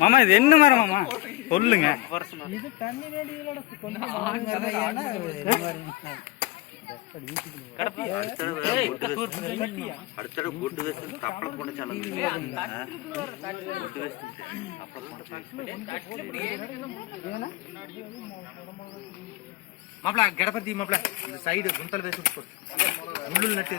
மாமா இது என்ன மரம் மாமா சொல்லுங்க. இது தண்ணி வேண்டியதோட கொஞ்சம் மாப்பிள கணபதி மாப்பிள இந்த சைடு குந்தல் வேசி முள்ளு நட்டு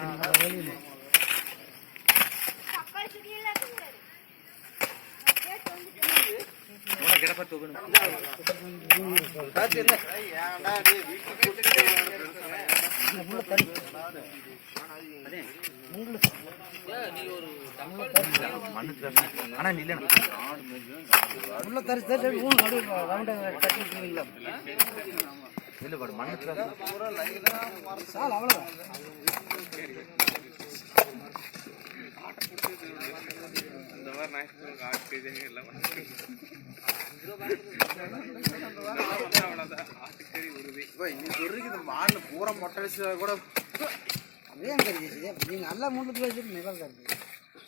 ஆனா பூரா மொட்டை கூட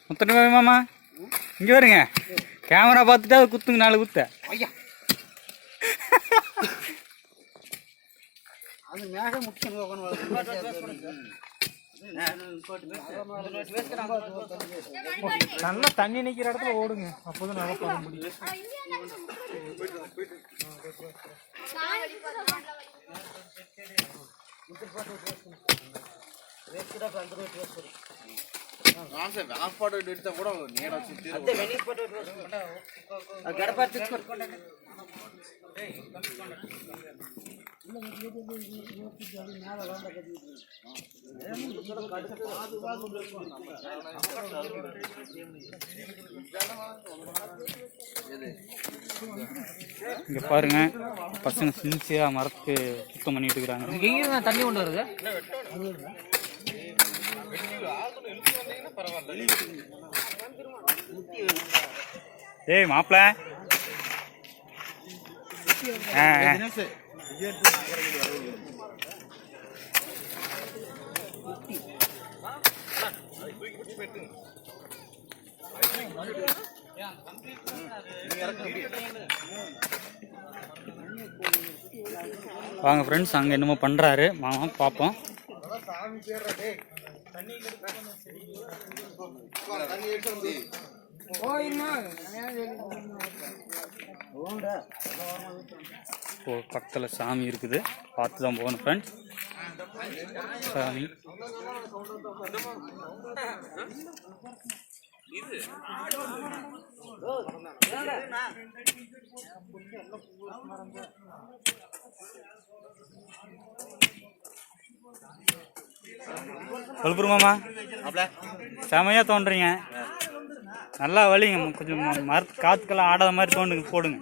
முத்தனை மாமா இங்க வருங்க. கேமரா பார்த்துட்டா குத்துங்க 4 குத்த. ஐயா அது மேக முக்கியம் நல்லா தண்ணி நிக்கிற இடத்துல ஓடுங்க. அப்போதான் நல்லா போக முடியும். కూడా నీడ గడప இங்க பாருங்க பசங்க சின்சியா மரத்துக்கு சுத்தம் பண்ணிட்டு இருக்காங்க. எங்க தண்ணி கொண்டு வருது. ஏய் மாப்பிள வாங்க ஃப்ரெண்ட்ஸ், அங்கே என்னமோ பண்ணுறாரு மாமா, பார்ப்போம். பக்கத்தில் சாமி இருக்குது, பார்த்து தான் போகணும் ஃப்ரெண்ட்ஸ். சாமி கொழுப்புரு மாமா, செமையா தோன்றீங்க. நல்லா வலிங்க, கொஞ்சம் மரத்து காத்துக்கெல்லாம் ஆடாத மாதிரி தோண்டுங்க, போடுங்க.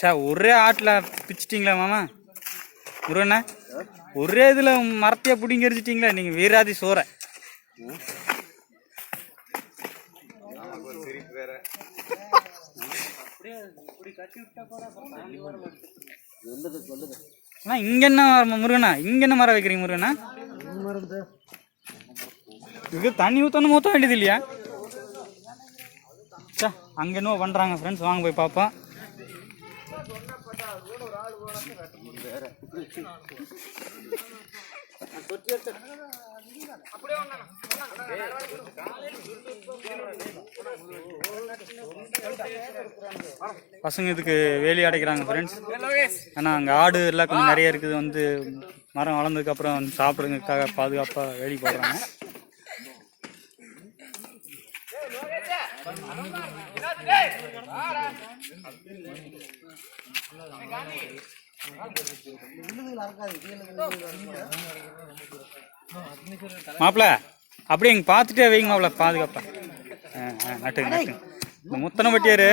சா ஒரே ஆட்டில் பிச்சிட்டிங்களா மாமா முருகண்ணா? ஒரே இதில் மரத்தையே பிடிங்கி எரிச்சிட்டிங்களா நீங்கள்? வீராதி சோற இங்க என்ன முருகண்ணா, இங்க என்ன மரம் வைக்கிறீங்க முருகண்ணா? இது தண்ணி ஊற்றணும் ஊற்ற வேண்டியது இல்லையா? சா அங்கே என்னவோ பண்ணுறாங்க ஃப்ரெண்ட்ஸ், வாங்க போய் பார்ப்போம். பசங்க இதுக்கு வேலி அடைக்கிறாங்க ஃப்ரெண்ட்ஸ். ஏன்னா அங்கே ஆடு எல்லாம் கொஞ்சம் நிறைய இருக்குது, வந்து மரம் வளர்ந்ததுக்கப்புறம் வந்து சாப்பிடுறதுக்காக பாதுகாப்பாக வேலி போடுறாங்க. மாப்பிள்ள அப்படியே இங்கே பார்த்துட்டே வைங்க மாப்பிள்ள, பாதுகாப்பா நட்டுங்க நட்டுங்க. இந்த முத்தனை பட்டியாரு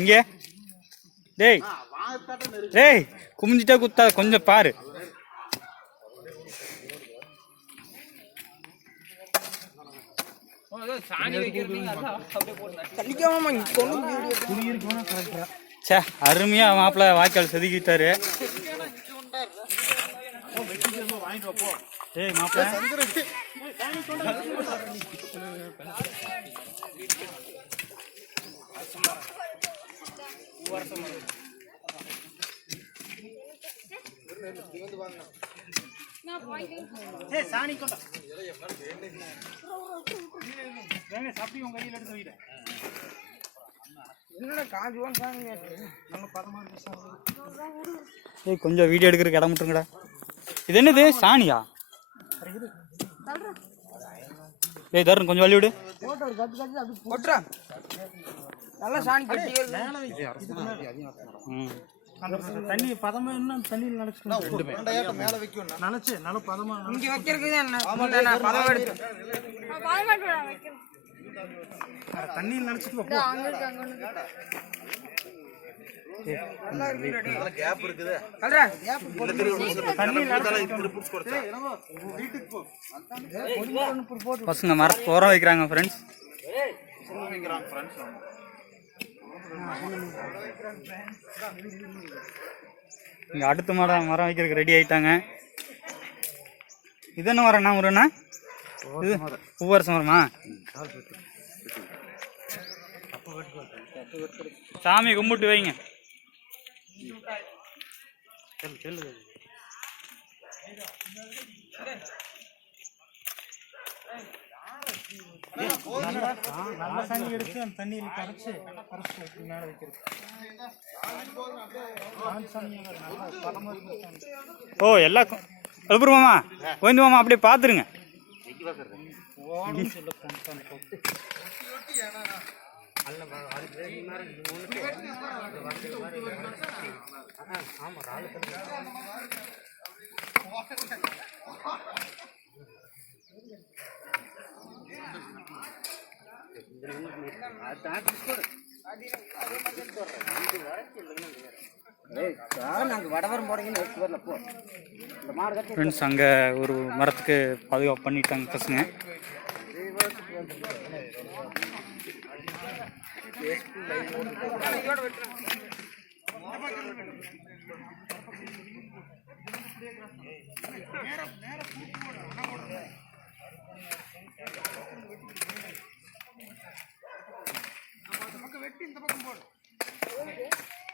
இங்க டேய் டேய் குமிஞ்சிட்டா குத்தா, கொஞ்சம் பாரு. சே அருமையா மாப்பிள்ள வாய்க்கால் செதுக்கிட்டாரு. ஏய் மாப்பிள்ள சாணி கொண்டா சாப்பிட்டு உங்க கையில் எடுத்து வைக்கிறேன். என்னடா காஞ்சுவான் சாமி நம்ம பரமா ஏய் கொஞ்சம் வீடியோ எடுக்கிறதுக்கு இடம் விட்டுருங்கடா. இது என்னது சாணியா? ஏய் தருண் கொஞ்சம் வழி விடு. நல்லா சாணி கட்டி தண்ணி பதமா இன்னும் தண்ணியில் நினைச்சு மேல வைக்கும் நினைச்சு நல்ல பதமா இங்க வைக்கிறது பதம் எடுத்து தண்ணியில் நினைச்சிட்டு பசங்க மரத்து உரம் வைக்கிறாங்க ஃப்ரெண்ட்ஸ். இங்க அடுத்த மரம் வைக்கிறதுக்கு ரெடி ஆயிட்டாங்க. இது என்ன மரம்ண்ணா முருகண்ணா? இது பூவரச மரமா? சாமி கும்பிட்டு வைங்க. நல்ல தண்ணி எடுத்து அந்த தண்ணியில் கரைச்சு மேலே வைக்கிறது. ஓ எல்லாம் எழுப்புருமாமா ஓய்ந்து மாமா அப்படியே பார்த்துருங்க. ஃப்ரெண்ட்ஸ் அங்கே ஒரு மரத்துக்கு பாதுகாப்பு பண்ணிட்டாங்க பசங்க.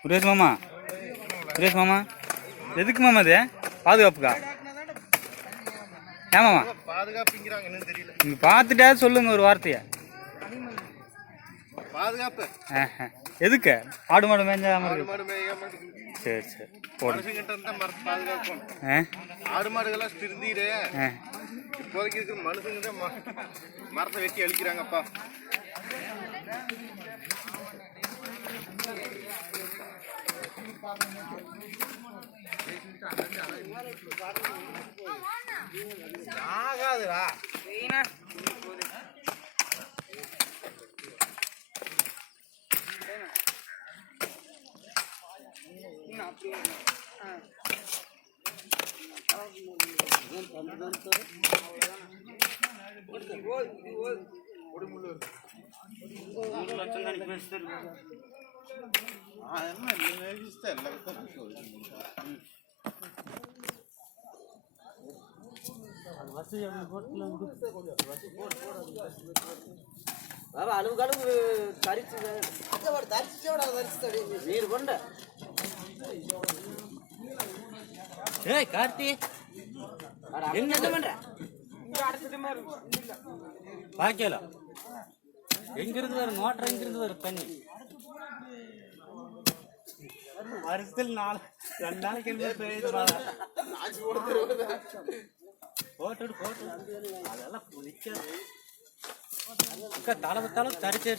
சுரேஷ் மாமா, சுரேஷ் மாமா எதுக்கு மாமா இது? பாதுகாப்புக்கா? ஏமாமா நீங்க பார்த்துட்டா சொல்லுங்க ஒரு வார்த்தைய. பாதுகாப்பு எதுக்கு? ஆடு மாடு மேய்ஞ்சாம சரி சரி ஆடு மாடுகள்லாம் திருந்தீரு. இப்போதைக்கு இருக்கிற மனுஷங்க தான் மரத்தை வெட்டி அழிக்கிறாங்கப்பா. ஆகாதுடா கார்த்தி என்ன பண்ற? பாக்கல எங்க இருந்து வரும் மோட்டர்? எங்க இருந்து வரும் தண்ணி? வருஷத்தில் 2 நாளைக்கு போட்டு அதெல்லாம் தலை தரிச்சு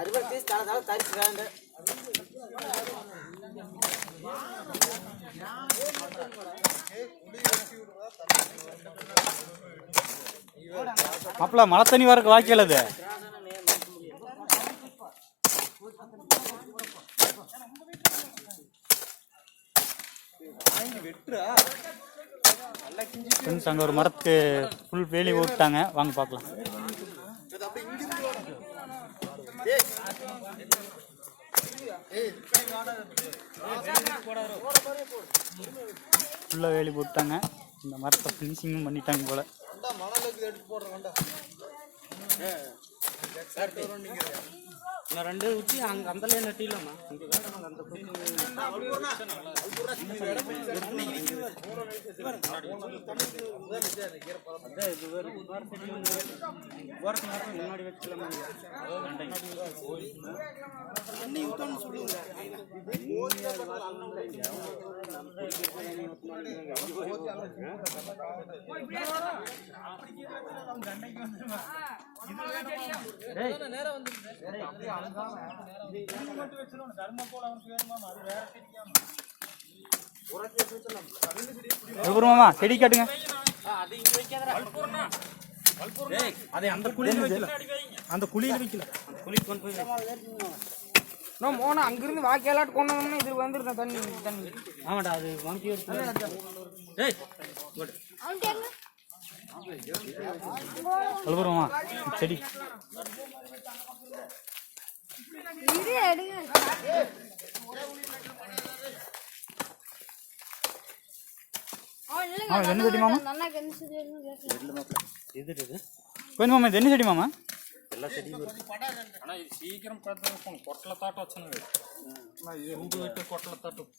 அறுபத்தி தலை தரிச்சுக்காங்க. மாப்பிள்ள மழை தண்ணி வரக்கு வாய்க்கல அது. அங்க ஒரு மரத்துக்கு ஃபுல் வேலி ஓட்டாங்க, வாங்க பார்க்கலாம். ஃபுல்லாக வேலி போட்டாங்க. இந்த மரத்தை ஃபினிஷிங்கும் பண்ணிட்டாங்க போல. நான் 2 ஊற்றி அங்கே அந்தலே நட்டிடலாமா? இங்கே வேணும் அந்த முன்னாடி வச்சுக்கலாமா? மாமா செடி காட்டுங்க. அந்த குழியில் வைக்கல. குழிக்கு கொண்டு போய் போனா அங்கிருந்து வாக்கியாலாட்டு கொண்டு வந்தோம்னா இது வந்துருந்தேன் தண்ணி தண்ணி. ஆமாடா அது வாங்கி அழுப்புறோமா செடி என்ன செடி மாமா? கொஞ்சம் மாமா இது என்ன செடி மாமா? எல்லா செடியும் ஆனால் இது சீக்கிரம் பார்த்து கொட்டல தாட்டம் வச்சுன்னு ரொம்ப விட்டு கொட்டல தாட்டும்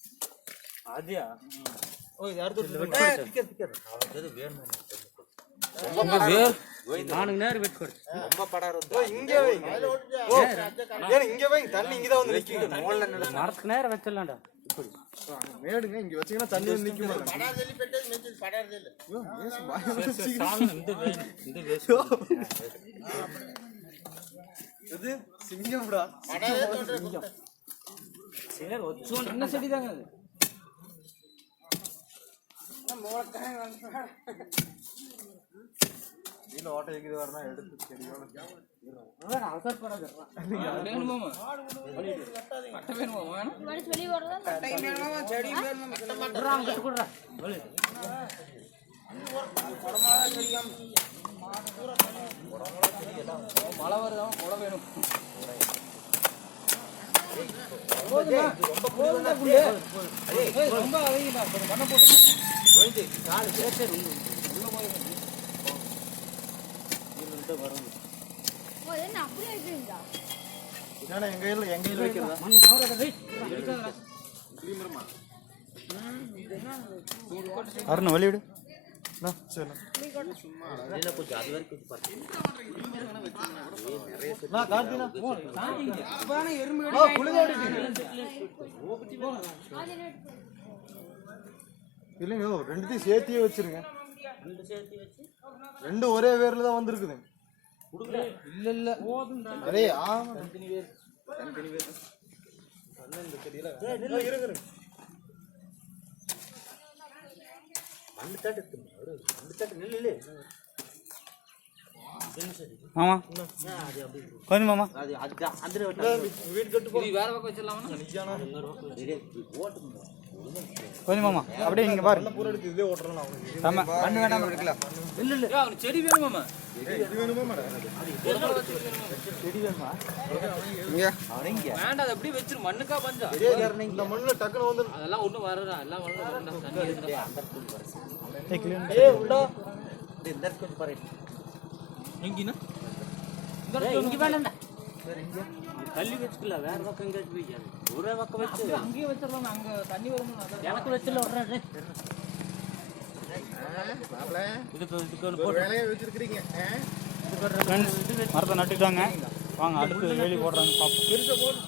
அதியா. ஓ இது அடுத்து நானுங்க நேரம் வெட்டு கொடு ரொம்ப படாரு இங்கே இங்கே போய் தண்ணி இங்கே தான் வந்து நிற்கும். மரத்துக்கு நேரம் வச்சிடலாம்டா. மேடுங்க இங்க வச்சீங்கன்னா தண்ணி வந்து நிக்க இது சிங்கம்டா. சிலர் ஒச்சோன் என்ன செடி தாங்க அது? இதுல ஓட்ட வைக்கிறது வரனா எடுத்து செடியோட அவசரப்படாத. வேணுமா கட்ட வேணுமா? வெளி வரதா கட்டை வேணுமா? செடி வேணுமா? கட்ட குடுறா வெளி கொடமாளா செடியாம் மழை வருதா? கொடை வேணும். ரொம்ப போகுதா குண்டு? ஏய் ரொம்ப அவையிடா பண்ண போடு. ஓய்ந்து கால் சேச்சே உள்ள போய் இதுல வரும். ஓ என்ன அப்படியே இருக்குடா? என்னடா எங்க கையில வைக்கிறதா? மண்ணு சாவறடா டேய். எடுக்காதடா. கிளீமர்மா. அருண் வழி விடு. சரி சும்மா அதுல கொஞ்சம் அது வரைக்கும் பாரு. நான் கார்த்தினா சாந்திங்க. பான எறும்பு ஓ குளிதோடிட்டு. இல்லைங்க ரெண்டுத்தையும் சேர்த்தியே வச்சிருங்க. ரெண்டு சேர்த்து வச்சு ரெண்டு ஒரே வேர்ல தான் வந்திருக்குது. குடுங்க. இல்ல இல்ல போதும்டா. அரே ஆமா தனித்தனி வேர். தனித்தனி வேர். அண்ணன் இந்த செடியில இருங்க. மண்ணு தட்டு மண்ணு தட்டு நில்லு. மாமா கொஞ்சம் மாமா அது அந்த வீடு கட்டு போ. வேற பக்கம் வச்சிரலாமா? நிஜானா கொஞ்சம் மாமா அப்படியே இங்க பாரு. பூரா எடுத்து இதே ஓட்டறலாம் அவனுக்கு. தம்ம மண்ணு வேண்டாம் எடுக்கலாம். இல்ல இல்ல அவனுக்கு செடி வேணுமாமா? இது வேணுமா மேடம்? செடி வேணுமா? இங்க அவனிங்க வேண்டாம் அது அப்படியே வெச்சிரு. மண்ணுக்கா பஞ்சா? இந்த மண்ணுல டக்குனு வந்து அதெல்லாம் ஒண்ணும் வரறா. எல்லாம் வரறா. தண்ணி இருந்தா அந்த குடி வரது. ஏய் உண்டா இந்த கொஞ்சம் பாரு. எங்கனா? இங்க வேண்டாம்டா. வேற எங்க? தள்ளி வெச்சுக்கல. வேற பக்கம் எங்க வெச்சு? ஒரே பக்கம் வெச்சு அங்கேயே வெச்சிரலாம். அங்க தண்ணி வரும்னு எனக்கு வெச்சல விடுறேன். மாப்ள இதுக்கு ஒரு வேலையை வச்சிருக்கீங்க. ஃப்ரெண்ட்ஸ் மரத்தை நட்டுட்டாங்க. வாங்க அடுத்து வேலி போடுறாங்க பாப்போம். பெருசா போடு.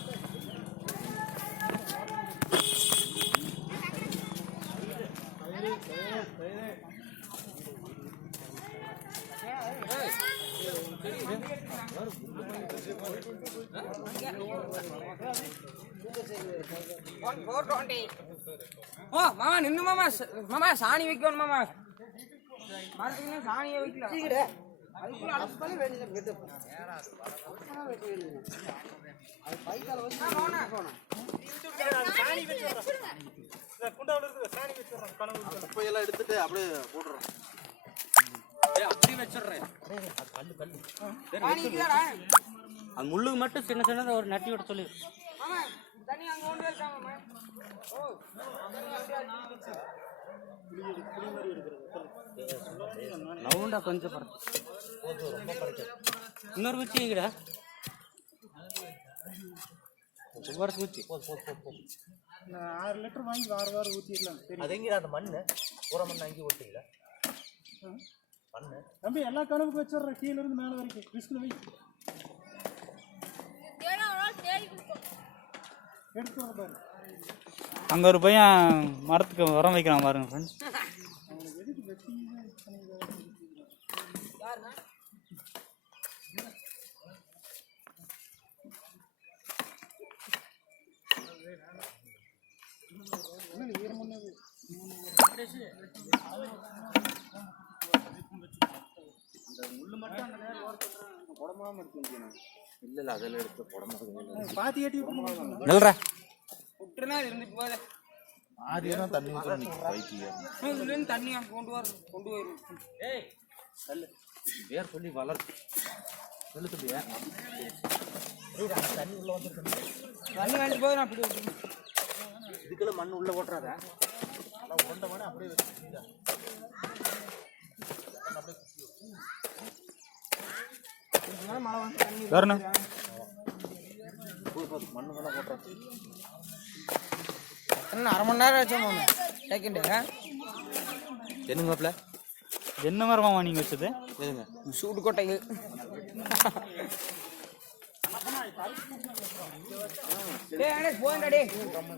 ஓ மாமா நின்னு மாமா. மாமா சாணி வைக்கணும் மாமா. மரத்துக்கு சாணியே வைக்கல. அதுக்குள்ள அடஸ்பாலே வேண்டியது வெட்டு. அது பைக்கால வந்து போனா சாணி வெச்சுறோம். இந்த குண்டாவுல இருக்கு சாணி வெச்சுறோம். கனவு குப்பை எல்லாம் எடுத்துட்டு அப்படியே போடுறோம். ஏய் அப்படி வெச்சுறேன். கல்லு கல்லு. சாணி இருக்குடா. அது முள்ளுக்கு மட்டும் சின்ன சின்னதா ஒரு நட்டி விட சொல்லு. மாமா நவுண்டா கொஞ்சம் ரொம்ப பறக்க இன்னொரு குச்சி எங்கடா குச்சி 6 லிட்டர் வாங்கி வாரம் ஊற்றிடலாம். அது எங்கடா அந்த மண்ணு பூரா மண்ணு அங்கேயே ஓட்டிங்களா மண்ணு தம்பி எல்லா கலவுக்கு வச்சிடுறேன், கீழே இருந்து மேலே வரைக்கும் ரிஸ்கில் வை எடுத்து வர பாரு. அங்கே ஒரு பையன் மரத்துக்கு உரம் வைக்கிறான் பாருங்க ஃப்ரெண்ட்ஸ். இல்ல அதெல்லாம் எடுத்து பாத்தி ஏட்டி நல்றா ஆதியெல்லாம் தண்ணி தண்ணியா கொண்டு வரும் வேர் சொல்லி வளர்த்து சொல்லு தம்பியா தண்ணி உள்ள வந்து தண்ணி வாங்கிட்டு போய் நான் இதுக்குள்ள மண் உள்ள ஓட்டுறாத உருண்டை மணி அப்படியே வச்சு வரணும் மண்ணு கூட போட்டுறோம் அரை மணி நேரம் ஆச்சு செகண்ட் என்னங்கப்பல என்ன மரமாமா நீங்கள் வச்சது? எதுங்க சூடு கொட்டைகள்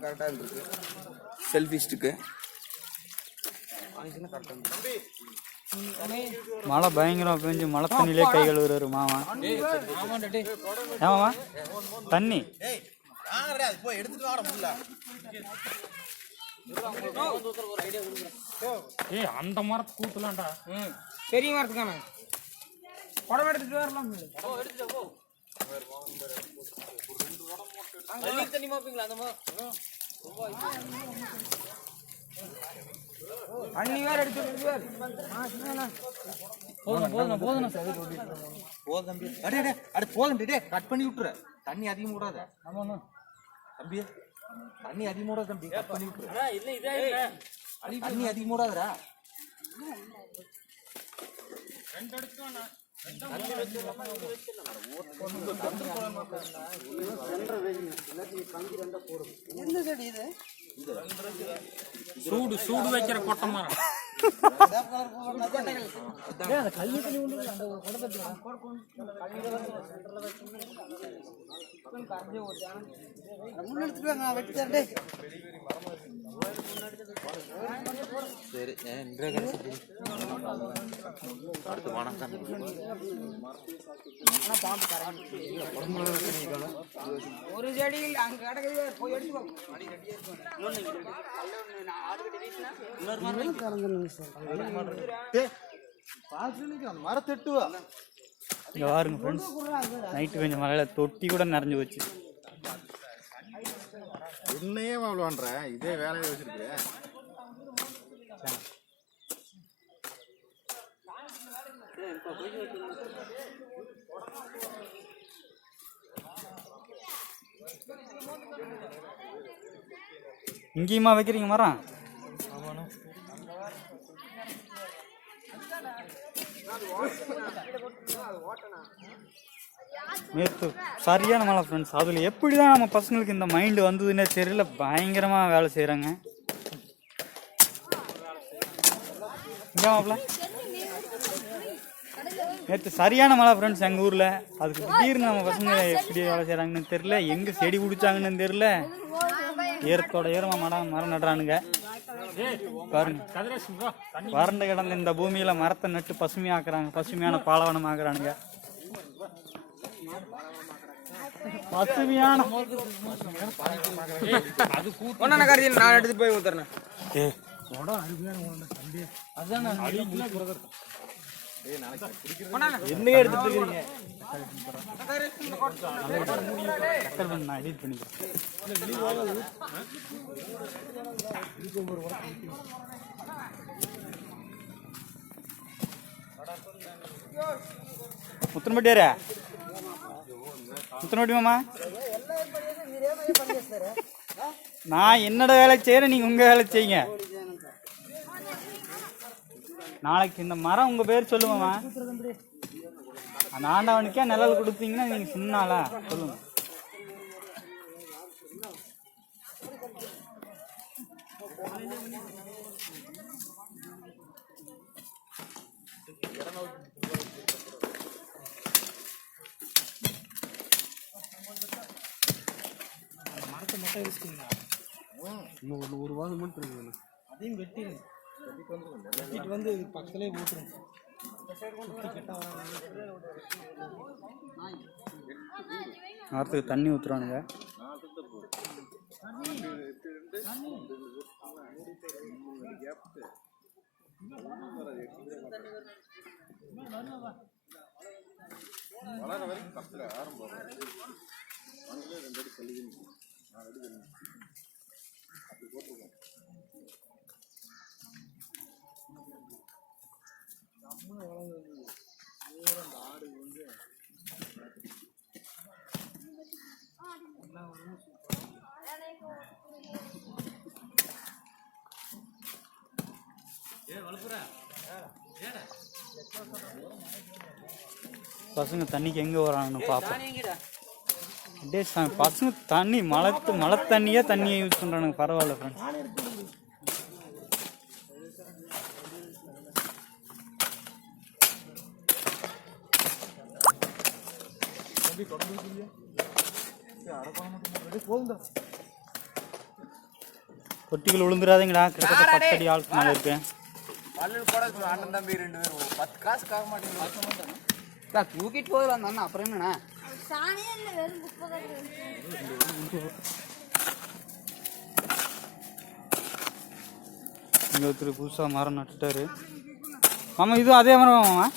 கரெக்டாக இருந்துருக்கு செல்ஃபி ஸ்டிக்கு மழை பயங்கரம் பெஞ்சு மழை தண்ணியிலே கை கழுவுறாரு மாமா. ஏமாமா தண்ணி போய் எடுத்துட்டு வர முடியல. அந்த மரத்தை கூட்டலாம்டா. பெரிய மரத்துக்கான குடம் எடுத்துட்டு வரலாம். தண்ணி மாப்பீங்களா அந்த தண்ணி வேற எடுத்து கட் பண்ணி விட்டுற தண்ணி அதிகம் விடாத தம்பி தண்ணி அதிகம் விடாத தம்பி கட் பண்ணி விட்டுற தண்ணி அதிகம் விடாதடா சூடு சூடு வைக்கிற கொட்டை மரம். சரி அடுத்து வணக்கம் ஒரு செடியில் அங்க கிடக்குது போய் எடுத்து மரத்தெட்டுவா இங்கே பாருங்க ஃப்ரெண்ட்ஸ், நைட்டு கொஞ்சம் மழையில் தொட்டி கூட நிறைஞ்சு போச்சு. என்னையே அவ்வளோ பண்ற இதே வேலையை வச்சிருக்கிறேன். இங்கேயுமா வைக்கிறீங்க மரம்? நேற்று சரியான மழை ஃப்ரெண்ட்ஸ். அதில் எப்படி தான் நம்ம பசங்களுக்கு இந்த மைண்டு வந்ததுன்னே தெரியல. பயங்கரமாக வேலை செய்கிறாங்க. இங்கே நேற்று சரியான மழை ஃப்ரெண்ட்ஸ் எங்கள் ஊரில். அதுக்கு திடீர்னு நம்ம பசங்க எப்படி வேலை செய்கிறாங்கன்னு தெரில, எங்கே செடி பிடிச்சாங்கன்னு தெரில. ஏரத்தோட ஏரமாக மரம் நடுறானுங்க பாருங்க. வறண்ட கிடந்த இந்த பூமியில் மரத்தை நட்டு பசுமையாக்குறாங்க, பசுமையான பாலைவனம் ஆக்குறானுங்க. பசுமையான ஒன்னா கருதி நான் எடுத்துட்டு போய் ஊத்துறேன். என்னையே எடுத்துட்டு இருக்கீங்க? நான் எடிட் பண்ணிக்கிறேன். ముత్తనబెట్టి మామా நான் என்னோட வேலை செய்யறேன், நீங்க உங்க வேலை செய்யுங்க. நாளைக்கு இந்த மரம் உங்க பேர் சொல்லுவோமா? அந்த ஆண்டவனுக்கே நிழல் கொடுத்தீங்கன்னா நீங்க சொன்னாலா சொல்லுங்க. இன்னும் ஒரு வாரம் மட்டும் இருக்கு. அதையும் வெட்டிட்டு வந்து பக்கத்துலேயே போட்டுருங்க. மரத்துக்கு தண்ணி ஊத்துறானுங்க. வளர வரைக்கும் கத்துல ஆரம்பம் மனசுல 2 அடி கல்வி 4 அடி கல்வி அப்படி போட்டுருக்கோம். பசங்க தண்ணிக்கு எங்க வராங்கன்னு பார்ப்போம். அப்படியே பசங்க தண்ணி மழை தண்ணியே தண்ணியை யூஸ் பண்றானுங்க. பரவாயில்ல ஃப்ரெண்ட்ஸ். தொட்டிகள் விழுந்துடாதீங்கடா. கிட்டத்தட்ட 10 அடி ஆளுக்கு மேலே இருக்கேன். அண்ணன் தம்பி 2 பேரும் 10 காசுக்கு ஆக மாட்டேங்குது. தூக்கிட்டு போதும் அந்த அண்ணன். அப்புறம் என்னண்ணா இங்கே ஒருத்தர் புதுசாக மரம் நட்டுட்டாரு. மாமா இதுவும் அதே மரம் மாமா?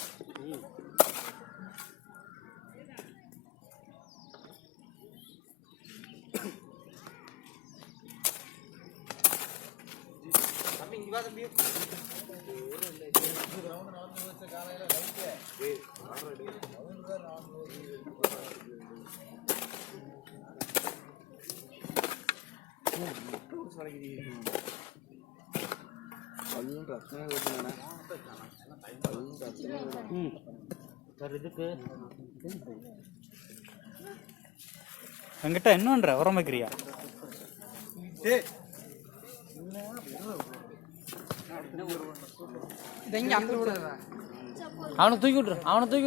என்கிட்ட என்னன்ற உரம் வைக்கிறியா? அவனை தூக்கி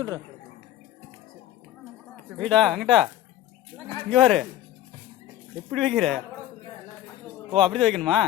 விட்ரு. வீடா அங்கிட்டா இங்க பாரு எப்படி வைக்கிற. ஓ அப்படி வைக்கணுமா?